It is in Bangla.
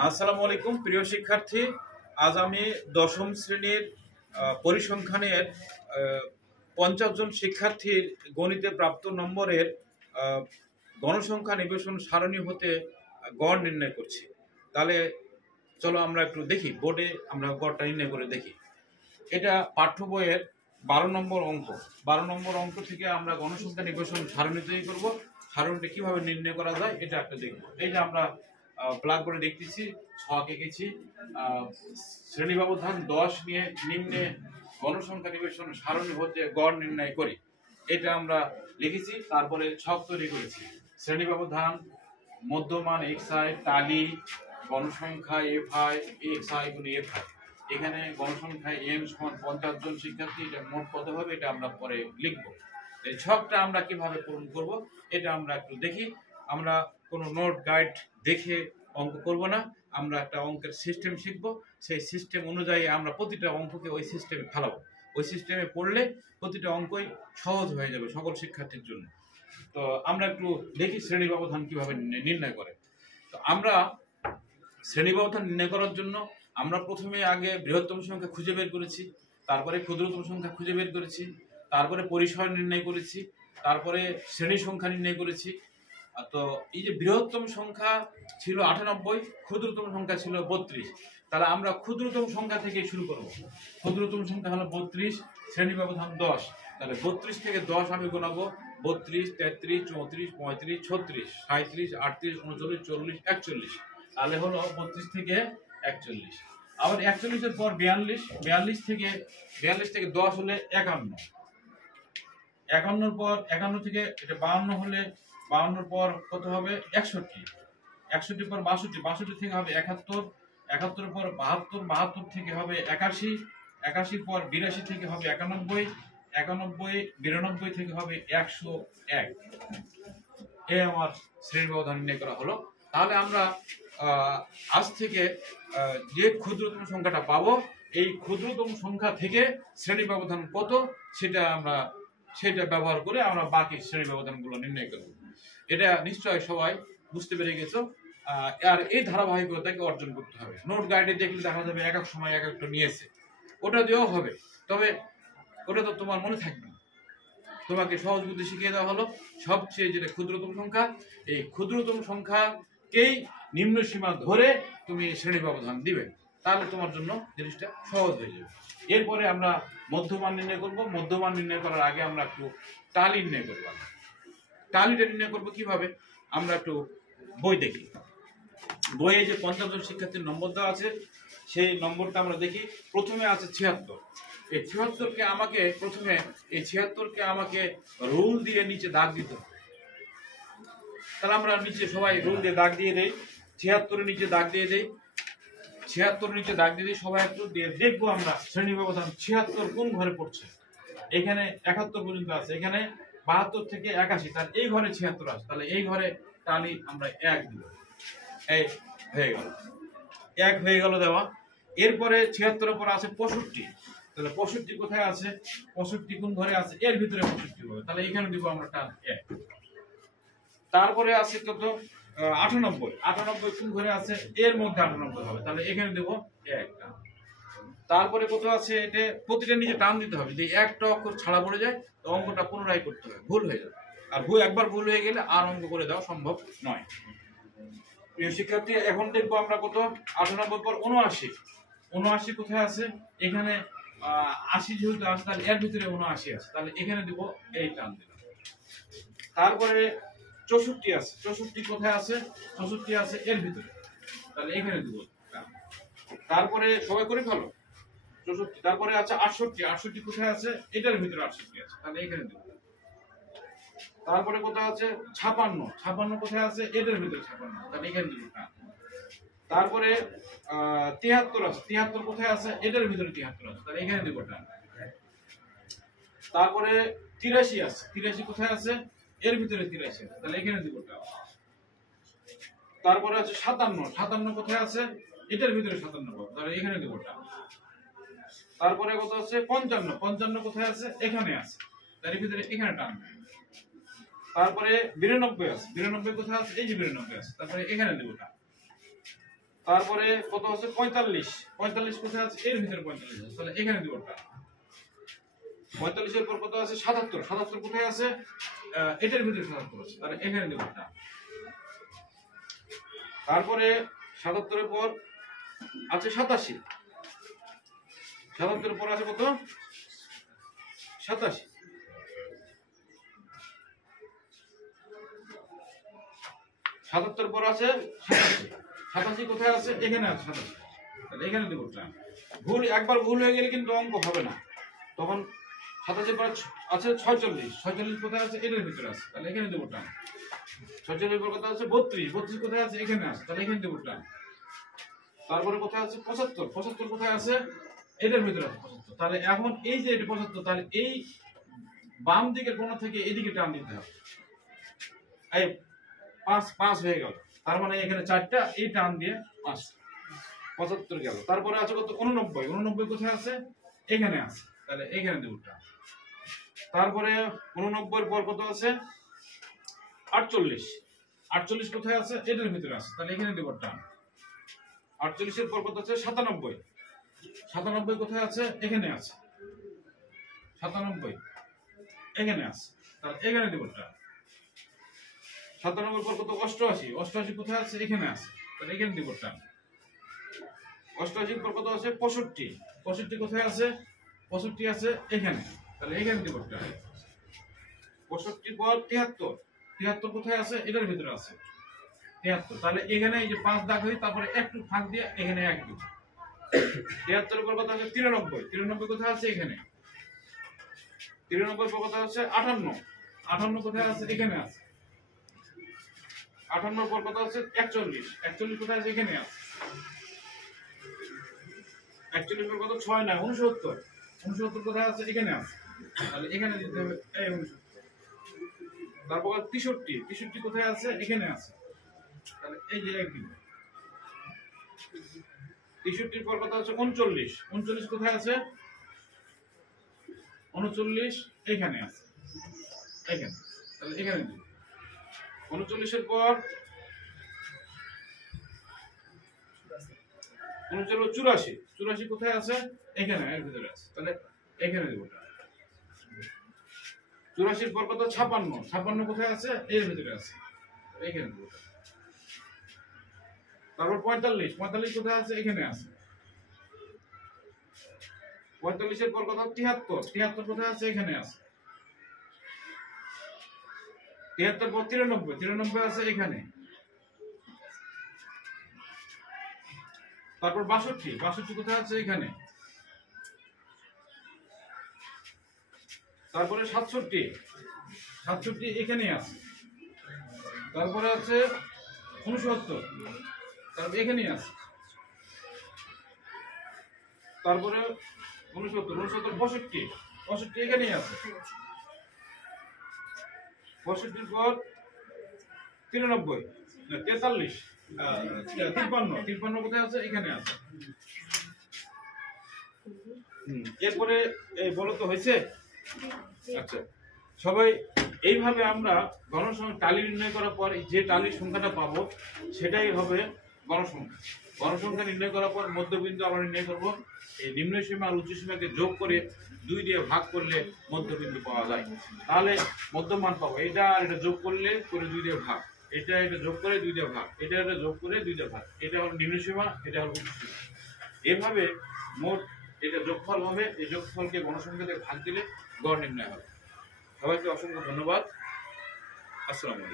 আসসালামু আলাইকুম প্রিয় শিক্ষার্থী। আজ আমি দশম শ্রেণীর পরিসংখ্যানের 50 জন শিক্ষার্থীর গণিতে প্রাপ্ত নম্বরের গণসংখ্যা নিবেশন সারণী হতে গড় নির্ণয় করছি। তাহলে চলো আমরা একটু দেখি, বোর্ডে আমরা গড়টা নির্ণয় করে দেখি। এটা পাঠ্য বইয়ের 12 নম্বর অঙ্ক। 12 নম্বর অঙ্ক থেকে আমরা গণসংখ্যা নিবেশন সারণী তৈরি করবো। সারণীটা কিভাবে নির্ণয় করা যায় এটা একটা দেখবো। এইটা আমরা ব্ল্যাকবোর্ডে দেখতেছি, ছক এঁকেছি। শ্রেণী ব্যবধান 10 নিয়ে নিম্নে গণসংখ্যা নিবেশন সারণী হতে গড় নির্ণয় করি, এটা আমরা লিখেছি। তারপরে ছক তৈরি করেছি, শ্রেণী ব্যবধান, মধ্যমান xi, টালি, গণসংখ্যা fi, xi গুণ fi। এখানে গণসংখ্যা n সমান 50 জন শিক্ষার্থী, এটা মোট কত হবে এটা আমরা পরে লিখবো। এই ছকটা আমরা কিভাবে পূরণ করব এটা আমরা একটু দেখি। আমরা কোনো নোট গাইড দেখে অঙ্ক করব না, আমরা একটা অঙ্কের সিস্টেম শিখবো। সেই সিস্টেম অনুযায়ী আমরা প্রতিটা অঙ্ককে ওই সিস্টেমে ফেলাবো। ওই সিস্টেমে পড়লে প্রতিটা অঙ্কই সহজ হয়ে যাবে সকল শিক্ষার্থীর জন্য। তো আমরা একটু দেখি শ্রেণী ব্যবধান কিভাবে নির্ণয় করে। তো আমরা শ্রেণী ব্যবধান নির্ণয় করার জন্য আমরা প্রথমে আগে বৃহত্তম সংখ্যা খুঁজে বের করেছি, তারপরে ক্ষুদ্রতম সংখ্যা খুঁজে বের করেছি, তারপরে পরিসর নির্ণয় করেছি, তারপরে শ্রেণী সংখ্যা নির্ণয় করেছি। তো এই যে বৃহত্তম সংখ্যা ছিল 98, ক্ষুদ্রতম সংখ্যা ছিল 32। তাহলে আমরা ক্ষুদ্রতম সংখ্যা থেকে শুরু করব। ক্ষুদ্রতম সংখ্যা হলো 32, শ্রেণী ব্যবধান 10। তাহলে 32 থেকে 10 আমি গোনাবো। 32, 33, 34, 35, 36, 37, 38, 39, 40, 41। তাহলে হলো 32 থেকে 41। আবার 41 এর পর 42, 42 থেকে 10 হলে 51। 51 পর 51 থেকে এটা 52 হলে 52 পর কত হবে 61। 61 পর 62, 62 থেকে হবে 71। 71 পর 72, 72 থেকে হবে 81। 81 পর 82 থেকে হবে 91। 91, 92 থেকে হবে 101। এই আমার শ্রেণী ব্যবধান নির্ণয় করা হলো। তাহলে আমরা আজ থেকে যে ক্ষুদ্রতম সংখ্যাটা পাবো, এই ক্ষুদ্রতম সংখ্যা থেকে শ্রেণী ব্যবধান কত সেটা ব্যবহার করে আমরা বাকি শ্রেণী ব্যবধানগুলো নির্ণয় করব। এটা নিশ্চয় সবাই বুঝতে পেরে গেছো। আর এই ধারাবাহিকতাকে অর্জন করতে হবে। নোট গাইডে দেখলে দেখা যাবে এক এক সময় এক একটা নিয়েছে, ওটা দিয়েও হবে, তবে ওটা তো তোমার মনে থাকবে না। তোমাকে সহজ বুদ্ধি শিখিয়ে দেওয়া হলো সবচেয়ে যেটা ক্ষুদ্রতম সংখ্যা, এই ক্ষুদ্রতম সংখ্যাকেই নিম্ন সীমা ধরে তুমি শ্রেণী ব্যবধান দিবে, তাহলে তোমার জন্য জিনিসটা সহজ হয়ে যাবে। এরপরে আমরা মধ্যমান নির্ণয় করব। মধ্যমান নির্ণয় করার আগে আমরা একটু টালি নির্ণয় করবো। টালিটা নির্ণয় করবো কিভাবে আমরা একটু বই দেখি। বইয়ে যে 50 জন শিক্ষার্থীর নম্বর দেওয়া আছে, সেই নম্বরটা আমরা দেখি। প্রথমে আছে 76। এই 76কে আমাকে রুল দিয়ে নিচে দাগ দিতে হবে। তাহলে আমরা নিচে সবাই রুল দিয়ে দাগ দিয়ে দেই, 76 নিচে দাগ দিয়ে দেই। 76 নিচে দাগ দিয়ে দিই সবাই একটু দিয়ে দেখবো আমরা শ্রেণী ব্যবধান 76 কোন ঘরে পড়ছে। এখানে 71 পর্যন্ত আছে, এখানে 72 থেকে 81, তাহলে এই ঘরে 76 আছে। তাহলে এই ঘরে টালি আমরা 1 দিব। এই হয়ে গেল, 1 হয়ে গেল দেওয়া। এরপরে 76 এর পর আছে 65। তাহলে 65 কোথায় আছে, 65 কোন ঘরে আছে, এর ভিতরে 65 হবে। তাহলে এখানে দিব আমরা টান 1। তারপরে আছে কত 98। 98 কোন ঘরে আছে, এর মধ্যে 98 হবে। তাহলে এখানে দেব 1 টান। তারপরে কত আছে, এটা প্রতিটা নিচে টান দিতে হবে। যদি একটা অক্ষর ছাড়া পড়ে যায় তো অঙ্কটা পুনরায় করতে হবে, ভুল হয়ে যাবে। আর একবার ভুল হয়ে গেলে আর অঙ্ক করে দেওয়া সম্ভব নয়। প্রিয় শিক্ষার্থী, এখন দেখবো আমরা কত 98 পর 79। 79 কোথায় আছে, এখানে 80 যেহেতু আছে তাহলে এর ভিতরে 79 আছে, তাহলে এখানে দিব এই টান দিলাম। তারপরে 64 আছে। 64 কোথায় আছে, 64 আছে এর ভিতরে, তাহলে এখানে দিব। তারপরে সবাই করে ফেলো 64। তারপরে আছে 68। 68 কোথায় আছে, এটার ভিতরে 68 আছে, তাহলে এখানে দিব। তারপরে কোথায় আছে 56। 56 কোথায় আছে, এটার ভিতরে 56, তাহলে এখানে দিব। তারপরে 73 আছে। 73 কোথায় আছে, এটার ভিতরে 73 আছে, তাহলে এখানে দিব টান। তারপরে 83 আছে। 83 কোথায় আছে, এর ভিতরে 83 আছে, তাহলে এখানে দিব টান। তারপরে আছে 57। 57 কোথায় আছে, এটার ভিতরে 57 পাবো, তাহলে এখানে দিব টান। তারপরে কত আছে 55। 55 কোথায় আছে, এখানে আছে, তার ভিতরে এখানে টান। তারপরে 92 আছে। 92 কোথায় আছে, এই যে 92 আছে, তারপরে এখানে দিব টান। তারপরে কত আছে 45, 45 কোথায় আছে এর ভিতরে 45 আছে, তাহলে এখানে দিব টান। 45 এর পর কত আছে 77, 77 কোথায় আছে এটার ভিতরে 77 আছে, তাহলে এখানে দিব টান। তারপরে 77 এর পর আছে 87, 77 এর পর আছে কত 87, 77 পর আছে 87, 87 কোথায় আছে এখানে আছে 87, তাহলে এখানে দেব টান। একবার ভুল হয়ে গেলে কিন্তু অঙ্ক হবে না, তখন 87 পর আছে 46, 46 কোথায় আছে এটার ভিতরে আছে, তাহলে এখানে দেব টান। 46 পর কোথায় আছে 32, 32 কোথায় আছে এখানে আছে, তাহলে এখানে দেব টান। তারপরে কোথায় আছে 75, 75 কোথায় আছে এটার ভিতরে আছে 75, তাহলে এখন এই যে এটা 75, তাহলে এই বাম দিকের কোণা থেকে এদিকে টান দিতে হবে। এই 5 হয়ে গেল, তার মানে এখানে 4টা, এই টান দিয়ে 5, 75 গেল। তারপরে আছে কত 89, 89 কোথায় আছে এখানে আছে, তাহলে এখানে দেব টান। তারপরে 89 এর পর কত আছে 48, 48 কোথায় আছে এটার ভিতরে আছে, তাহলে এখানে দেব টান। 48 এর পর কত আছে 97, 97 কোথায় আছে এখানে আছে, 97 এখানে আছে, তাহলে এখানে দেব টান। 97 পর কত 88, 88 কোথায় আছে এখানে আছে, তাহলে এখানে দেব টান। 88 পর কত আছে 65, 65 কোথায় আছে 65 আছে এখানে, তাহলে এখানে দেব টান। 65 পর 73, 73 কোথায় আছে এটার ভিতরে আছে 73, তাহলে এখানে এই যে 5 দাগ হই, তারপরে একটু ফাঁক দিয়ে এখানে 1 দিব। 73 পর কত আছে 93, 93 কোথায় আছে এখানে, 93 পর কত আছে 58, 58 কোথায় আছে এখানে আছে, 58 পর কত আছে 41, 41 কোথায় আছে এখানে আছে, 41 পর কত 6 না 69, 69 কোথায় আছে এখানে আছে, তাহলে এখানে দিতে হবে এই 69। তারপর 63, 63 কোথায় আছে এখানে আছে, তাহলে এই যে 1 দিব। 63 পর কত আছে 39, 39 কোথায় আছে 39 এখানে আছে, এখানে, তাহলে এখানে দিব। 39 এর পর 84, 84 কোথায় আছে এখানে এর ভিতরে আছে, তাহলে এখানে দেব। 84 পর কত 56, 56 কোথায় আছে এর ভিতরে আছে, এখানে দেব। তারপর 45, 45 কোথায় আছে এখানে আছে। 45 এর পর কত 73, 73 কোথায় আছে এখানে আছে। 73 পর 93, 93 আছে এখানে। তারপর 62, 62 কোথায় আছে এখানে। তারপরে 67, 67 এখানে আছে। তারপরে আছে 69, তারপর এখানেই আছে। তারপরে 69, 65, 65 এখানেই আছে। 65 পর 93, 43, 53 কোথায় আছে এখানে আছে। এরপরে বলো তো হয়েছে। আচ্ছা, সবাই এইভাবে আমরা গণসংখ্যা টালি নির্ণয় করার পর যে টালির সংখ্যাটা পাবো সেটাই হবে গণসংখ্যা। গণসংখ্যা নির্ণয় করার পর মধ্যবিন্দু আমরা নির্ণয় করব। এই নিম্ন সীমা আর উচ্চ সীমাকে যোগ করে 2 দিয়ে ভাগ করলে মধ্যবিন্দু পাওয়া যায়, তাহলে মধ্যমান পাবো। এটা আর এটা যোগ করলে 2 দিয়ে ভাগ, এটা যোগ করে 2 দিয়ে ভাগ, এটা যোগ করে 2 দিয়ে ভাগ। এটা হলো নিম্ন সীমা, এটা হলো উচ্চ সীমা। এভাবে মোট এটা যোগফল হবে। এই যোগফলকে গণসংখ্যা দিয়ে ভাগ দিলে গড় নির্ণয় হবে। সবাইকে অসংখ্য ধন্যবাদ। আসসালামু আলাইকুম।